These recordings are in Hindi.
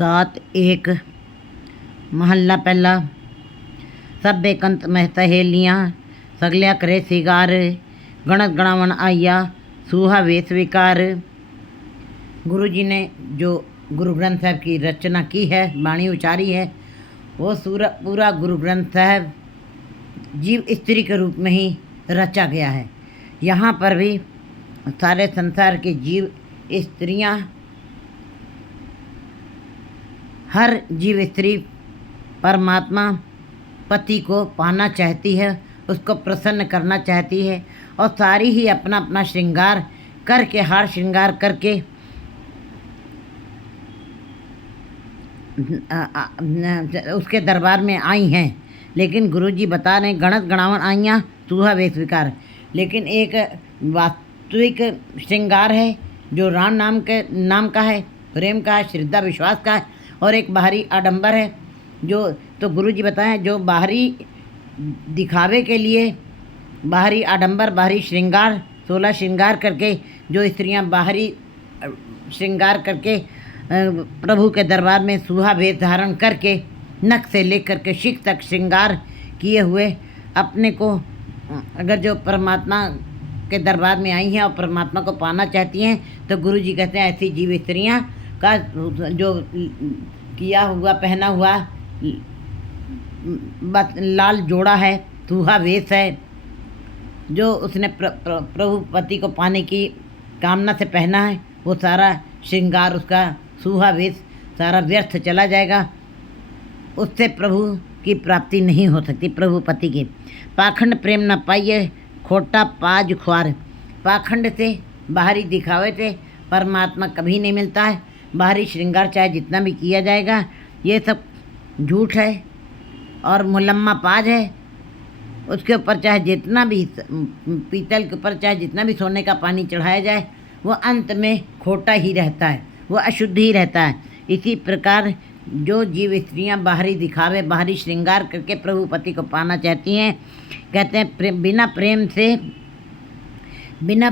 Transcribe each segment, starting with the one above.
सात एक महल्ला पहला। सब बेकंत में सहेलियाँ सगलिया करे सिगार, गणत गणावन आइया सूहा वे स्वीकार। गुरु जी ने जो गुरु ग्रंथ साहब की रचना की है, वाणी उचारी है, वो पूरा गुरु ग्रंथ साहब जीव स्त्री के रूप में ही रचा गया है। यहाँ पर भी सारे संसार के जीव स्त्रियाँ, हर जीव स्त्री परमात्मा पति को पाना चाहती है, उसको प्रसन्न करना चाहती है, और सारी ही अपना अपना श्रृंगार करके, हार श्रृंगार करके उसके दरबार में आई हैं। लेकिन गुरु जी बता रहे हैं गणत गणावन आइयाँ सूहा वे स्वीकार। लेकिन एक वास्तविक श्रृंगार है जो राम नाम का है, प्रेम का है, श्रद्धा विश्वास का है, और एक बाहरी आडंबर है जो, तो गुरु जी बताएं जो बाहरी दिखावे के लिए बाहरी आडंबर, बाहरी श्रृंगार, 16 श्रृंगार करके जो स्त्रियां बाहरी श्रृंगार करके प्रभु के दरबार में सूहा भेद धारण करके नख से लेकर के शिख तक श्रृंगार किए हुए अपने को, अगर जो परमात्मा के दरबार में आई हैं और परमात्मा को पाना चाहती हैं, तो गुरु जी कहते हैं ऐसी जीव स्त्रियाँ का जो किया हुआ, पहना हुआ लाल जोड़ा है, सूहा वेश है, जो उसने प्रभु पति को पाने की कामना से पहना है, वो सारा श्रृंगार, उसका सूहा वेश सारा व्यर्थ चला जाएगा। उससे प्रभु की प्राप्ति नहीं हो सकती, प्रभु पति की। पाखंड प्रेम न पाइए खोटा पाज ख्वार। पाखंड से, बाहरी दिखावे से परमात्मा कभी नहीं मिलता है। बाहरी श्रृंगार चाहे जितना भी किया जाएगा, ये सब झूठ है और मुलम्मा पाज है। उसके ऊपर चाहे जितना भी पीतल के ऊपर चाहे जितना भी सोने का पानी चढ़ाया जाए, वो अंत में खोटा ही रहता है, वो अशुद्ध ही रहता है। इसी प्रकार जो जीव स्त्रियाँ बाहरी दिखावे, बाहरी श्रृंगार करके प्रभु पति को पाना चाहती हैं, कहते हैं बिना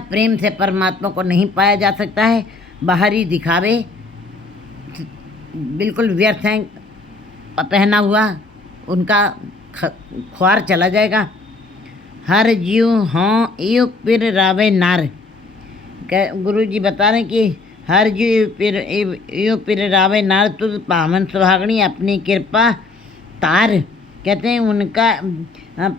प्रेम से परमात्मा को नहीं पाया जा सकता है। बाहरी दिखावे बिल्कुल व्यर्थ हैं, पहना हुआ उनका ख्वार चला जाएगा। हर जीव हों यू पिर रावे नार। गुरु जी बता रहे हैं कि हर जीव यू पिर रावे नार, तुझ पावन सुहागणी अपनी कृपा तार। कहते हैं उनका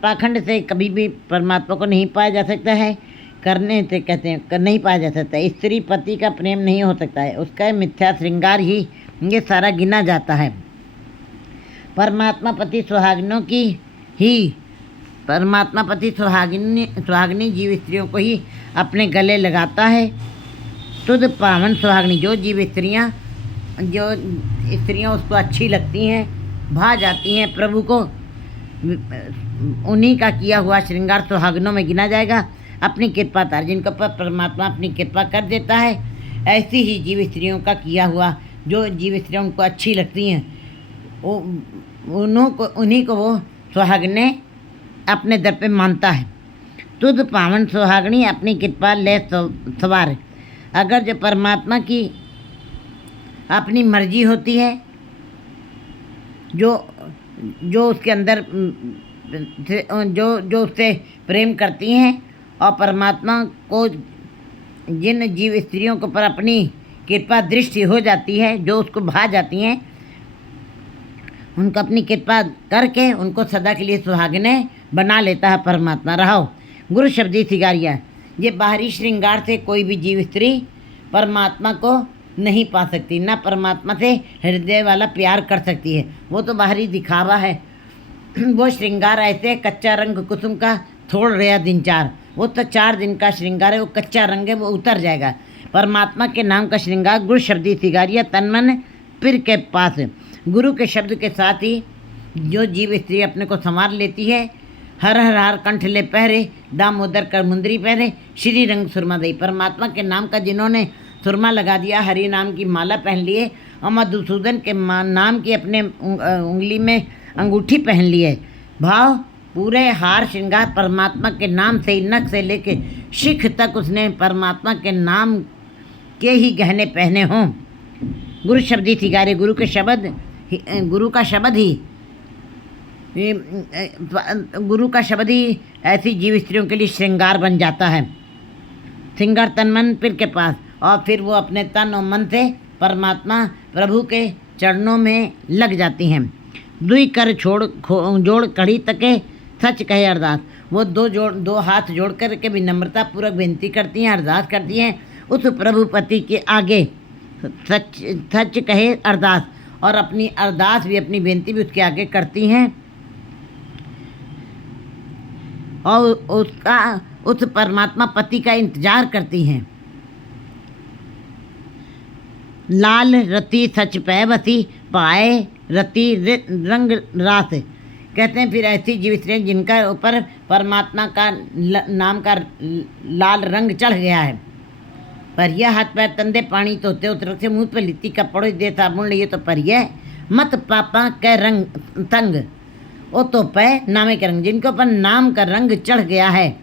पाखंड से कभी भी परमात्मा को नहीं पाया जा सकता है, करने से कहते हैं नहीं पाया जा सकता है। स्त्री पति का प्रेम नहीं हो सकता है, उसका मिथ्या श्रृंगार ही ये सारा गिना जाता है। परमात्मा पति सुहागिनों की ही, परमात्मा पति सुहागिनी जीव स्त्रियों को ही अपने गले लगाता है। तुद पावन सुहागिनी, जो जीव स्त्रियाँ, जो स्त्रियाँ उसको अच्छी लगती हैं, भा जाती हैं प्रभु को, उन्हीं का किया हुआ श्रृंगार सुहागिनों में गिना जाएगा। अपनी कृपा तार, जिनको पर परमात्मा अपनी कृपा कर देता है, ऐसी ही जीव स्त्रियों का किया हुआ, जो जीव स्त्रियाँ उनको अच्छी लगती हैं, वो उन्हीं को वो सुहागने अपने दर पे मानता है। तुद पावन सुहागणी अपनी कृपा ले सवार। अगर जो परमात्मा की अपनी मर्जी होती है, जो उसके अंदर जो उससे प्रेम करती हैं, और परमात्मा को जिन जीव स्त्रियों के ऊपर अपनी कृपा दृष्टि हो जाती है, जो उसको भा जाती हैं, उनको अपनी कृपा करके उनको सदा के लिए सुहागिने बना लेता है परमात्मा। रहो गुरु शब्दी सिगारिया। ये बाहरी श्रृंगार से कोई भी जीव स्त्री परमात्मा को नहीं पा सकती, ना परमात्मा से हृदय वाला प्यार कर सकती है। वो तो बाहरी दिखावा है, वो श्रृंगार ऐसे कच्चा रंग कुसुम का थोड़ रहा दिन चार, वो तो 4 दिन का श्रृंगार है, वो कच्चा रंग है, वो उतर जाएगा। परमात्मा के नाम का श्रृंगार गुरु शब्दी सिगारिया तन मन पीर के पास। गुरु के शब्द के साथ ही जो जीव स्त्री अपने को संवार लेती है, हर हर हार कंठ ले पहरे, दामोदर कर मुंदरी पहरे, श्री रंग सुरमा दई। परमात्मा के नाम का जिन्होंने सुरमा लगा दिया, हरि नाम की माला पहन लिए, और मधुसूदन के नाम की अपने उंगली में अंगूठी पहन ली है। भाव पूरे हार श्रृंगार परमात्मा के नाम से ही, नख से लेके शिख तक उसने परमात्मा के नाम के ही गहने पहने हों। गुरु शब्द ही स्वीकार्य, गुरु का शब्द ही गुरु का शब्द ही ऐसी जीव स्त्रियों के लिए श्रृंगार बन जाता है। श्रृंगार तन मन पीर के पास, और फिर वो अपने तन और मन से परमात्मा प्रभु के चरणों में लग जाती हैं। दुई कर जोड़ कड़ी तके सच कहे अरदास। वो दो हाथ जोड़ कर के विनम्रता पूर्वक विनती करती हैं, अरदास करती हैं उस प्रभुपति के आगे, सच कहे अरदास, और अपनी अरदास भी, अपनी विनती भी उसके आगे करती हैं, और उस परमात्मा पति का इंतजार करती हैं। लाल रति सच पै बसी, पाए रति रंग रास। कहते हैं फिर ऐसी जीव स्त्रियाँ जिनका ऊपर परमात्मा का नाम का लाल रंग चढ़ गया है, पर यह हाथ पैर तंदे पानी तोते उतर से मुँह पे लिट्टी कपड़ों दे साबुन लिए तो पर यह मत पापा के रंग तंग, वो तो पै नामे के रंग। जिनके ऊपर नाम का रंग चढ़ गया है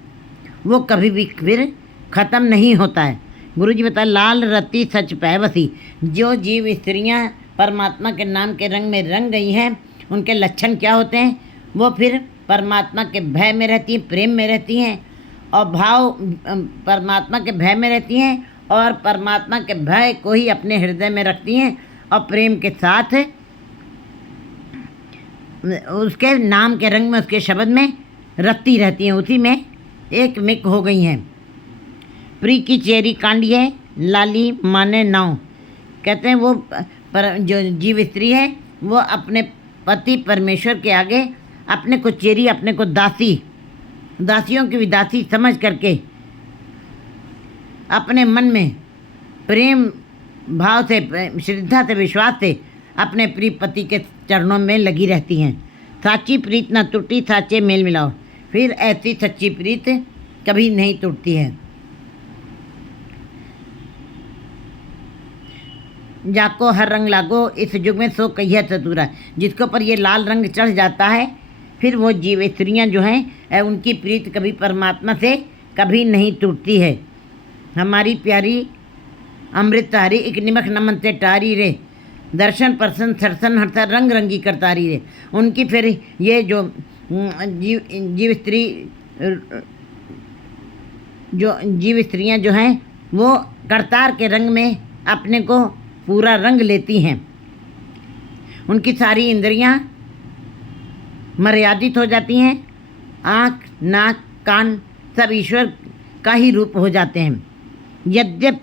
वो कभी भी फिर ख़त्म नहीं होता है। गुरु जी बताए लाल रति सच पै बसी। जो जीव स्त्रियाँ परमात्मा के नाम के रंग में रंग गई हैं, उनके लक्षण क्या होते हैं? वो फिर परमात्मा के भय में रहती हैं, प्रेम में रहती हैं, और भाव परमात्मा के भय में रहती हैं, और परमात्मा के भय को ही अपने हृदय में रखती हैं, और प्रेम के साथ उसके नाम के रंग में, उसके शब्द में रखती रहती हैं, उसी में एक मिक हो गई हैं। प्री की चेरी कांडी है लाली माने नाव। कहते हैं वो जो जीव स्त्री है वो अपने पति परमेश्वर के आगे अपने को चेरी, अपने को दासियों की भी दासी समझ करके अपने मन में प्रेम भाव से, श्रद्धा से, विश्वास से अपने प्रिय पति के चरणों में लगी रहती हैं। साची प्रीत न टूटी साचे मेल मिलाओ। फिर ऐसी सच्ची प्रीत कभी नहीं टूटती है। जाको हर रंग लागो इस युग में सो कहिया चतुरा। जिसके ऊपर ये लाल रंग चढ़ जाता है, फिर वो जीव स्त्रियाँ जो हैं उनकी प्रीत कभी परमात्मा से कभी नहीं टूटती है। हमारी प्यारी अमृतधारी एक निमक नमन से टारी रे, दर्शन परसन सरसन हरता रंग रंगी करतारी रे। उनकी फिर ये जो जीव स्त्रियाँ जो हैं वो करतार के रंग में अपने को पूरा रंग लेती हैं। उनकी सारी इंद्रियां मर्यादित हो जाती हैं, आँख, नाक, कान सब ईश्वर का ही रूप हो जाते हैं। यद्यप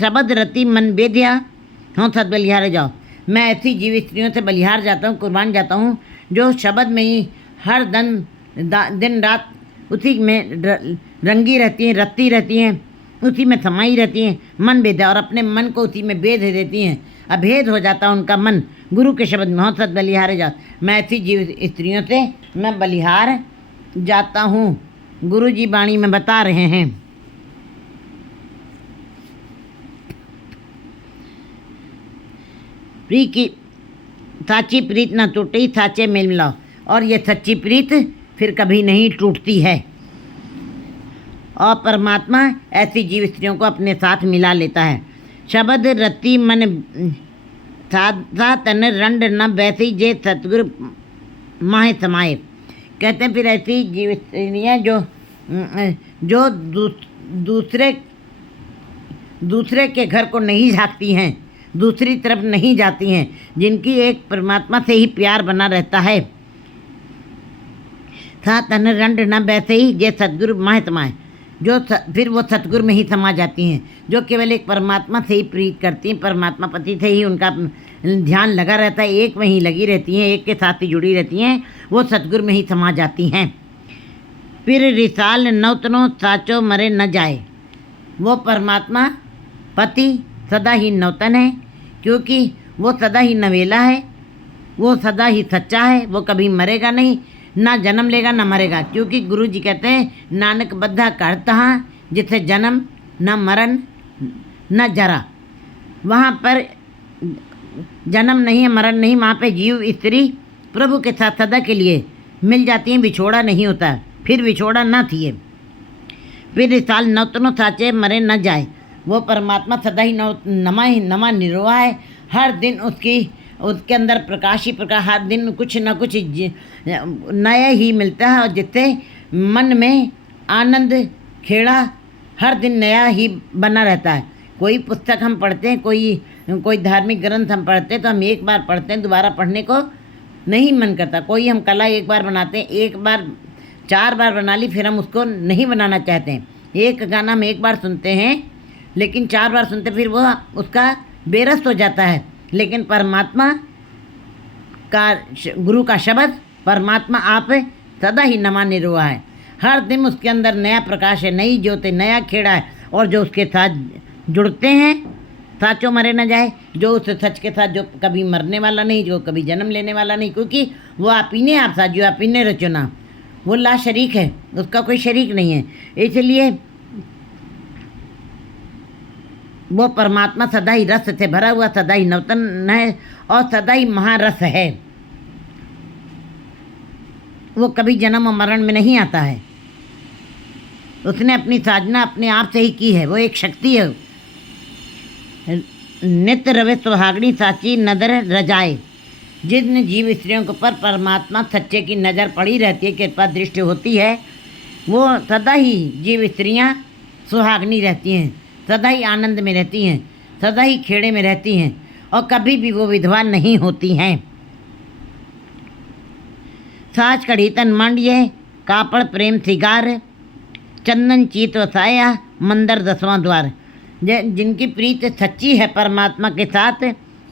शबद रति मन बेध्या हाँ सद बलिहार जाओ। मैं ऐसी जीव स्त्रियों से बलिहार जाता हूँ, कुर्बान जाता हूँ, जो शब्द में ही हर दिन रात उसी में रंगी रहती हैं, रत्ती रहती हैं, उसी में समाई रहती हैं, मन बेधा, और अपने मन को उसी में बेध देती हैं। अभेद हो जाता है उनका मन गुरु के शब्द में, हाँ सद बलिहार जा। मैं ऐसी जीव स्त्रियों से मैं बलिहार जाता हूँ, गुरु जी वाणी में बता रहे हैं। प्री की साची प्रीत न टूटी साचे मेल मिलाओ। और ये सच्ची प्रीत फिर कभी नहीं टूटती है, और परमात्मा ऐसी जीव स्त्रियों को अपने साथ मिला लेता है। शब्द रति मन साधा तन रंड न वैसी जे सतगुरु माहे समाए। कहते हैं फिर ऐसी जीव स्त्रियाँ जो दूसरे के घर को नहीं झाँकती हैं, दूसरी तरफ नहीं जाती हैं, जिनकी एक परमात्मा से ही प्यार बना रहता है। था तन रंड न वैसे ही जे सतगुरु माहे समाए। फिर वो सतगुरु में ही समा जाती हैं, जो केवल एक परमात्मा से ही प्रीत करती हैं, परमात्मा पति से ही उनका ध्यान लगा रहता है, एक में ही लगी रहती हैं, एक के साथ ही जुड़ी रहती हैं, वो सतगुरु में ही समा जाती हैं। फिर रिसाल नौतनो साचो मरे न जाए। वो परमात्मा पति सदा ही नौतन है, क्योंकि वो सदा ही नवेला है, वो सदा ही सच्चा है, वो कभी मरेगा नहीं, ना जन्म लेगा ना मरेगा। क्योंकि गुरु जी कहते हैं नानक बद्धा करता जिसे जन्म न मरण न जरा। वहाँ पर जन्म नहीं है, मरण नहीं, वहाँ पे जीव स्त्री प्रभु के साथ सदा के लिए मिल जाती हैं, बिछोड़ा नहीं होता, फिर बिछोड़ा ना थिए। फिर साल नौतनों साचे मरे न जाए। वो परमात्मा सदा ही नमा निरोहा है, हर दिन उसके अंदर प्रकाश ही प्रकाश, हर दिन कुछ ना कुछ नया ही मिलता है, और जिससे मन में आनंद खेड़ा हर दिन नया ही बना रहता है। कोई पुस्तक हम पढ़ते हैं, कोई धार्मिक ग्रंथ हम पढ़ते हैं तो हम एक बार पढ़ते हैं, दोबारा पढ़ने को नहीं मन करता। कोई हम कला एक बार बनाते हैं, एक बार 4 बार बना ली, फिर हम उसको नहीं बनाना चाहते हैं। एक गाना हम एक बार सुनते हैं लेकिन 4 बार सुनते, फिर वो उसका बेरस हो जाता है। लेकिन परमात्मा का, गुरु का शब्द, परमात्मा आप सदा ही नमा निरुआ है। हर दिन उसके अंदर नया प्रकाश है, नई ज्योत है, नया खेड़ा है। और जो उसके साथ जुड़ते हैं, साचो मरे न जाए, जो उस सच के साथ जो कभी मरने वाला नहीं, जो कभी जन्म लेने वाला नहीं, क्योंकि वो आप ही ने आप साथ, जो आप ही ने रचना, वो ला शरीक है, उसका कोई शरीक नहीं है। इसलिए वो परमात्मा सदा ही रस से भरा हुआ, सदा ही नवतन है और सदा ही महारस है। वो कभी जन्म और मरण में नहीं आता है। उसने अपनी साधना अपने आप से ही की है, वो एक शक्ति है। नित्य रवे सुहागणी साची नदर रजाए, जिन जीव स्त्रियों के ऊपर परमात्मा सच्चे की नज़र पड़ी रहती है, कृपा दृष्टि होती है, वो सदा ही जीव स्त्रियाँ सुहागनी रहती हैं, सदा ही आनंद में रहती हैं, सदा ही खेड़े में रहती हैं, और कभी भी वो विधवा नहीं होती हैं। साज कढ़ी तन मांडिये, कापड़ प्रेम सिगार, चंदन चीत वसाया, मंदिर 10वां द्वार। जिनकी प्रीत सच्ची है परमात्मा के साथ,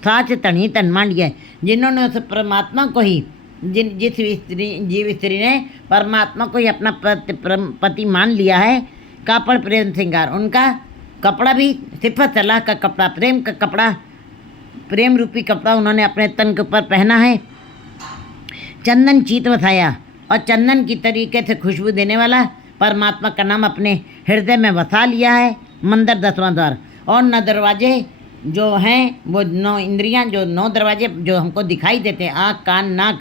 साच तनी तन मांडिये, जिन्होंने उस परमात्मा को ही, जिस जीव स्त्री ने परमात्मा को ही अपना पति मान लिया है, कापड़ प्रेम श्रृंगार, उनका कपड़ा भी सिफत अल्लाह का कपड़ा, प्रेम का कपड़ा, प्रेम रूपी कपड़ा उन्होंने अपने तन के ऊपर पहना है। चंदन चीत वसाया, और चंदन की तरीके से खुशबू देने वाला परमात्मा का नाम अपने हृदय में वसा लिया है। मंदिर 10वां द्वार, और 9 दरवाजे जो हैं, वो 9 इंद्रियां, जो 9 दरवाजे जो हमको दिखाई देते हैं, आँख कान नाक,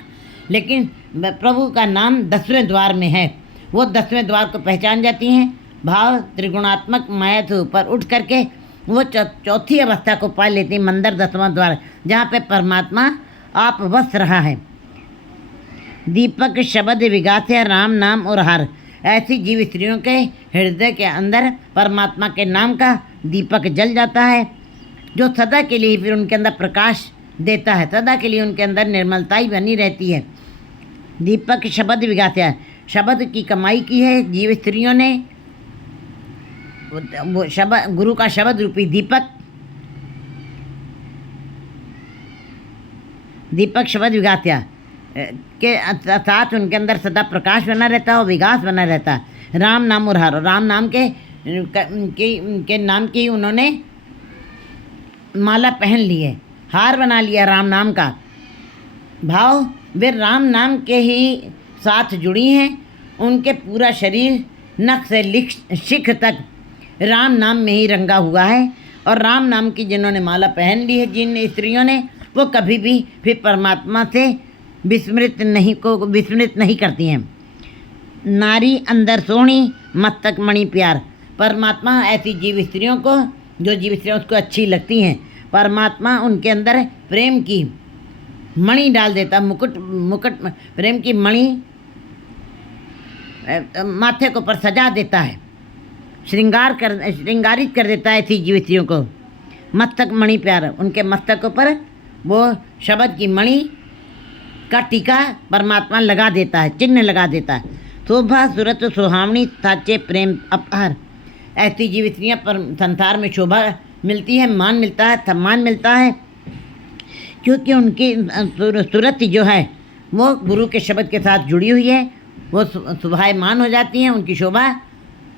लेकिन प्रभु का नाम 10वें द्वार में है। वो 10वें द्वार को पहचान जाती हैं। भाव त्रिगुणात्मक माया से ऊपर उठ करके वो चौथी अवस्था को पा लेती है, मंदिर 10वां द्वार, जहाँ पे परमात्मा आप वस रहा है। दीपक शब्द विगासे राम नाम और हर, ऐसी जीव स्त्रियों के हृदय के अंदर परमात्मा के नाम का दीपक जल जाता है, जो सदा के लिए फिर उनके अंदर प्रकाश देता है, सदा के लिए उनके अंदर निर्मलता ही बनी रहती है। दीपक शब्द विगासे, शब्द की कमाई की है जीव स्त्रियों ने, वो शब्द, गुरु का शब्द रूपी दीपक, दीपक शब्द विगात्या के साथ उनके अंदर सदा प्रकाश बना रहता है और विकास बना रहता है। राम नाम और हर, राम नाम के नाम की उन्होंने माला पहन ली है, हार बना लिया राम नाम का। भाव वे राम नाम के ही साथ जुड़ी हैं, उनके पूरा शरीर नख से शिख तक राम नाम में ही रंगा हुआ है। और राम नाम की जिन्होंने माला पहन ली है, जिन स्त्रियों ने, वो कभी भी फिर परमात्मा से विस्मृत नहीं करती हैं। नारी अंदर सोहनी, मस्तक मणि प्यार, परमात्मा ऐसी जीव स्त्रियों को, जो जीव स्त्रियाँ उसको अच्छी लगती हैं, परमात्मा उनके अंदर प्रेम की मणि डाल देता, मुकुट प्रेम की मणि माथे के ऊपर सजा देता है, श्रृंगारित कर देता है ऐसी जीव स्त्रियों को। मस्तक मणि प्यार, उनके मस्तक ऊपर वो शब्द की मणि का टीका परमात्मा लगा देता है, चिन्ह लगा देता है। शोभा सूरत सुहावनी साचे प्रेम अपहार, ऐसी जीव स्त्रियाँ पर संसार में शोभा मिलती है, मान मिलता है, सम्मान मिलता है, क्योंकि उनकी सूरत जो है वो गुरु के शब्द के साथ जुड़ी हुई है। वो शोभायमान हो जाती हैं, उनकी शोभा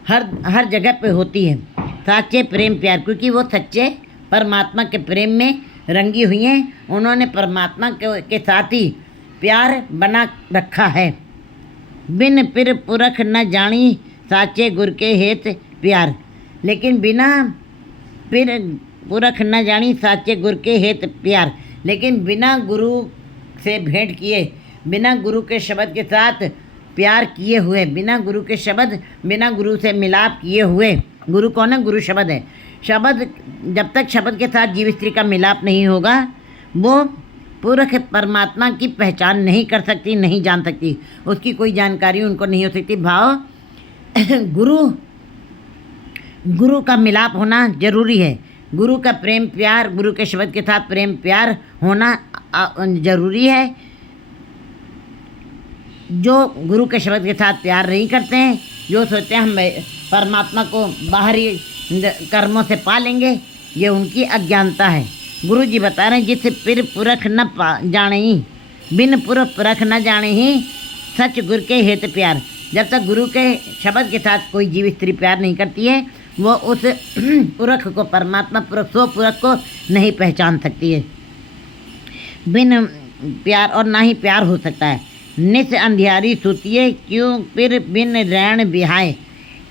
हर जगह पे होती है। साचे प्रेम प्यार, क्योंकि वो सच्चे परमात्मा के प्रेम में रंगी हुई हैं, उन्होंने परमात्मा के साथ ही प्यार बना रखा है। बिन पिर पुरख न जानी साचे गुर के हेत प्यार, लेकिन बिना पिर पुरख न जानी साचे गुर के हेत प्यार, लेकिन बिना गुरु से भेंट किए, बिना गुरु के शब्द के साथ प्यार किए हुए, बिना गुरु के शब्द, बिना गुरु से मिलाप किए हुए, गुरु कौन है? गुरु शब्द है। शब्द, जब तक शब्द के साथ जीव स्त्री का मिलाप नहीं होगा, वो पुरख परमात्मा की पहचान नहीं कर सकती, नहीं जान सकती, उसकी कोई जानकारी उनको नहीं हो सकती। भाव गुरु का मिलाप होना जरूरी है। गुरु का प्रेम प्यार, गुरु के शब्द के साथ प्रेम प्यार होना जरूरी है। जो गुरु के शब्द के साथ प्यार नहीं करते हैं, जो सोचते हैं हम परमात्मा को बाहरी कर्मों से पा लेंगे, ये उनकी अज्ञानता है। गुरु जी बता रहे हैं, जिस पिर पुरख न जाने ही, बिन पुरख न जाने ही, सच गुरु के हेत प्यार। जब तक गुरु के शब्द के साथ कोई जीव स्त्री प्यार नहीं करती है, वो उस पुरख को, परमात्मा पुरख, सो पुरख को नहीं पहचान सकती है। बिन प्यार और ना ही प्यार हो सकता है। निस अंधियारी सुतिए क्यों फिर बिन रैन बिहाए।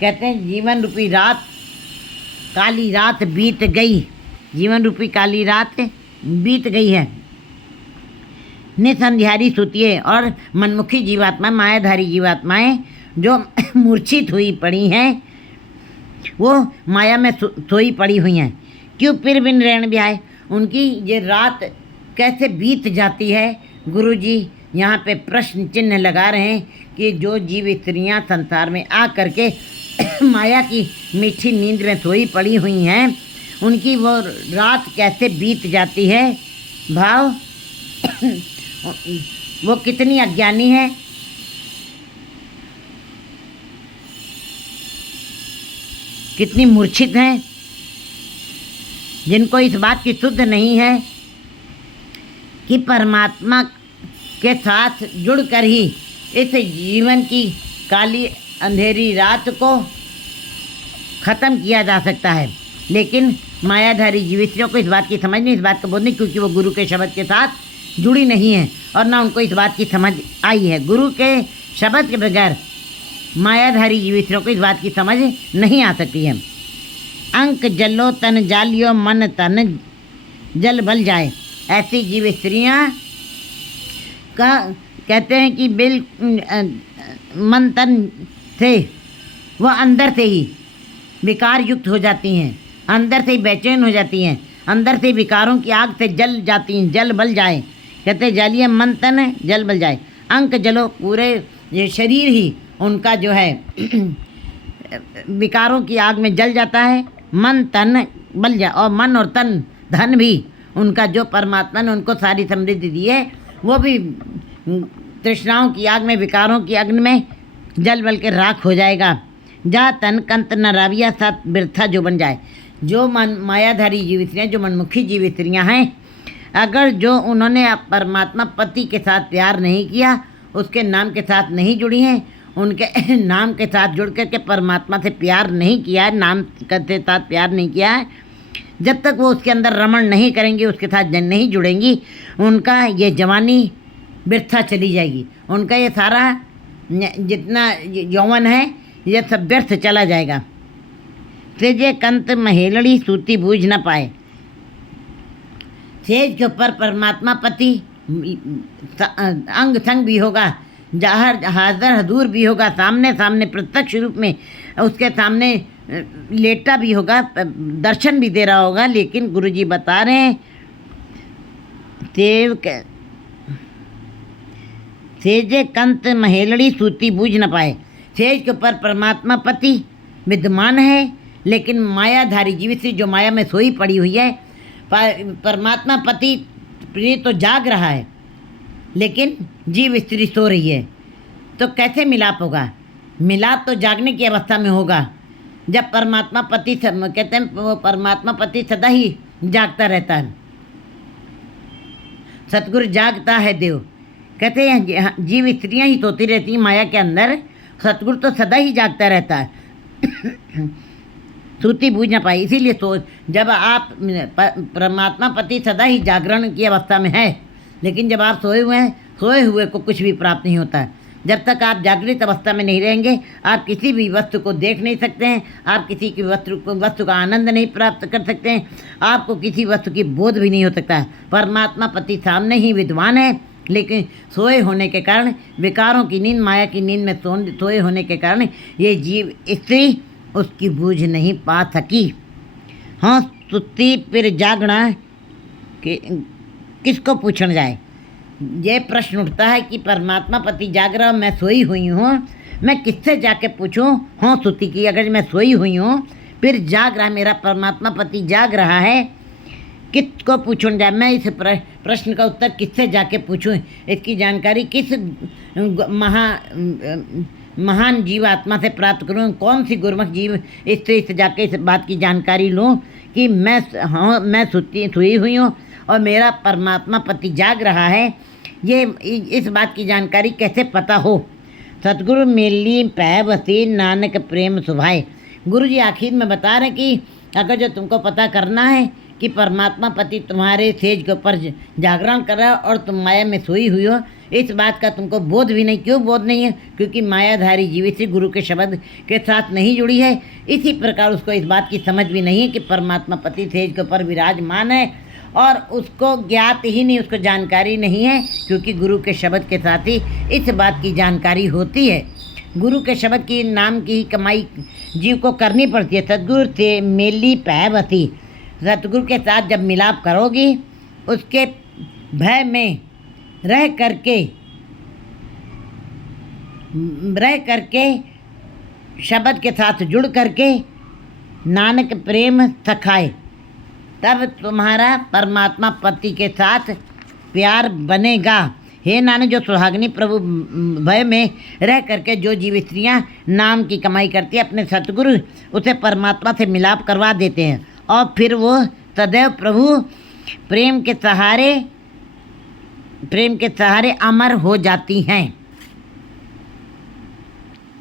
कहते हैं जीवन रूपी रात, काली रात बीत गई, जीवन रूपी काली रात बीत गई है। निसंध्यारी सुतिए, और मनमुखी जीवात्मा, मायाधारी जीवात्माएं जो मूर्छित हुई पड़ी हैं, वो माया में सोई पड़ी हुई हैं। क्यों फिर बिन रैन बिहाए, उनकी ये रात कैसे बीत जाती है। गुरु जी यहाँ पे प्रश्न चिन्ह लगा रहे हैं कि जो जीव स्त्रियाँ संसार में आ करके माया की मीठी नींद में सोई पड़ी हुई हैं, उनकी वो रात कैसे बीत जाती है। भाव वो कितनी अज्ञानी है, कितनी मूर्छित हैं, जिनको इस बात की शुद्ध नहीं है कि परमात्मा के साथ जुड़कर ही इस जीवन की काली अंधेरी रात को ख़त्म किया जा सकता है। लेकिन मायाधारी जीवित्रियों को इस बात की समझ नहीं, इस बात को बोल नहीं, क्योंकि वो गुरु के शब्द के साथ जुड़ी नहीं है और ना उनको इस बात की समझ आई है। गुरु के शब्द के बगैर मायाधारी जीवित्रियों को इस बात की समझ नहीं आ सकती है। अंक जलो तन जालियो, मन तन जल बल जाए। ऐसी जीव स्त्रियाँ का कहते हैं कि बिल मन तन से वह अंदर से ही विकार युक्त हो जाती हैं, अंदर से ही बेचैन हो जाती हैं, अंदर से विकारों की आग से जल जाती हैं, जल बल जाए। कहते हैं जालिए मन तन जल बल जाए। अंक जलो, पूरे ये शरीर ही उनका जो है विकारों की आग में जल जाता है। मन तन बल जाए, और मन और तन धन भी उनका, जो परमात्मा ने उनको सारी समृद्धि दी है, वो भी तृष्णाओं की आग में, विकारों की अग्नि में जल बल के राख हो जाएगा। जा तन कंत न राविया साथ बिरथा जो बन जाए। जो मायाधारी जीव स्त्रियाँ, जो मनमुखी जीव स्त्रियाँ हैं, अगर जो उन्होंने परमात्मा पति के साथ प्यार नहीं किया, उसके नाम के साथ नहीं जुड़ी हैं, उनके नाम के साथ जुड़ करके परमात्मा से प्यार नहीं किया है, नाम के साथ प्यार नहीं किया है, जब तक वो उसके अंदर रमण नहीं करेंगी, उसके साथ नहीं जुड़ेंगी, उनका ये जवानी व्यर्था चली जाएगी। उनका ये सारा जितना यौवन है, ये सब व्यर्थ चला जाएगा। सेजे कंत महेलड़ी सूती बूझ न पाए। सेज के ऊपर परमात्मा पति अंग संग भी होगा, जाहर हाजर हजूर भी होगा, सामने सामने प्रत्यक्ष रूप में उसके सामने लेटा भी होगा, दर्शन भी दे रहा होगा। लेकिन गुरुजी बता रहे हैं, सेजे कंत महेलड़ी सूती बूझ न पाए। सेज के ऊपर परमात्मा पति विद्यमान है, लेकिन मायाधारी जीवित जो माया में सोई पड़ी हुई है, परमात्मा पति प्रिय तो जाग रहा है, लेकिन जीव स्त्री सो रही है। तो कैसे मिलाप होगा? मिलाप तो जागने की अवस्था में होगा, जब परमात्मा पति, कहते हैं वो परमात्मा पति सदा ही जागता रहता है। सतगुरु जागता है देव, कहते हैं जीव स्त्रियाँ ही सोती रहती हैं माया के अंदर, सतगुरु तो सदा ही जागता रहता है। सूती बूझ ना पाई, इसीलिए तो जब आप परमात्मा पति सदा ही जागरण की अवस्था में है, लेकिन जब आप सोए हुए हैं, सोए हुए को कुछ भी प्राप्त नहीं होता है। जब तक आप जागृत अवस्था में नहीं रहेंगे, आप किसी भी वस्तु को देख नहीं सकते हैं, आप किसी की वस्तु का आनंद नहीं प्राप्त कर सकते हैं, आपको किसी वस्तु की बोध भी नहीं हो सकता है। परमात्मा पति सामने ही विद्वान है, लेकिन सोए होने के कारण, विकारों की नींद, माया की नींद में सोए होने के कारण ये जीव स्त्री उसकी बूझ नहीं पा सकी। हाँ सुती फिर जागना कि किसको पूछण जाए। ये प्रश्न उठता है कि परमात्मा पति जाग रहा, मैं सोई हुई हूँ, मैं किससे जाके पूछूं। हाँ सुती की अगर मैं सोई हुई हूँ फिर जाग रहा मेरा परमात्मा पति जाग रहा है, किसको पूछूं जाए। मैं इस प्रश्न का उत्तर किससे जाके पूछूं, इसकी जानकारी किस महान जीव आत्मा से प्राप्त करूं, कौन सी गुरुमुख जीव स्त्री से जाके इस बात की जानकारी लूं कि मैं सोई हुई हूँ और मेरा परमात्मा पति जाग रहा है। ये इस बात की जानकारी कैसे पता हो। सतगुरु मिली पै बसी नानक प्रेम सुभाए। गुरु जी आखिर में बता रहे कि अगर जो तुमको पता करना है कि परमात्मा पति तुम्हारे सेज के ऊपर जागरण कर रहा है और तुम माया में सोई हुई हो, इस बात का तुमको बोध भी नहीं। क्यों बोध नहीं है? क्योंकि मायाधारी जीवित से गुरु के शब्द के साथ नहीं जुड़ी है। इसी प्रकार उसको इस बात की समझ भी नहीं है कि परमात्मा पति सेज के ऊपर विराजमान है, और उसको ज्ञात ही नहीं, उसको जानकारी नहीं है, क्योंकि गुरु के शब्द के साथ ही इस बात की जानकारी होती है। गुरु के शब्द की नाम की ही कमाई जीव को करनी पड़ती है। सतगुरु से मेली पैवती, सतगुरु के साथ जब मिलाप करोगी, उसके भय में रह करके शब्द के साथ जुड़ करके नानक प्रेम सखाए, तब तुम्हारा परमात्मा पति के साथ प्यार बनेगा। हे नानक, जो सुहागनी प्रभु भय में रह करके जो जीव स्त्रियाँ नाम की कमाई करती है, अपने सतगुरु उसे परमात्मा से मिलाप करवा देते हैं और फिर वो सदैव प्रभु प्रेम के सहारे अमर हो जाती हैं।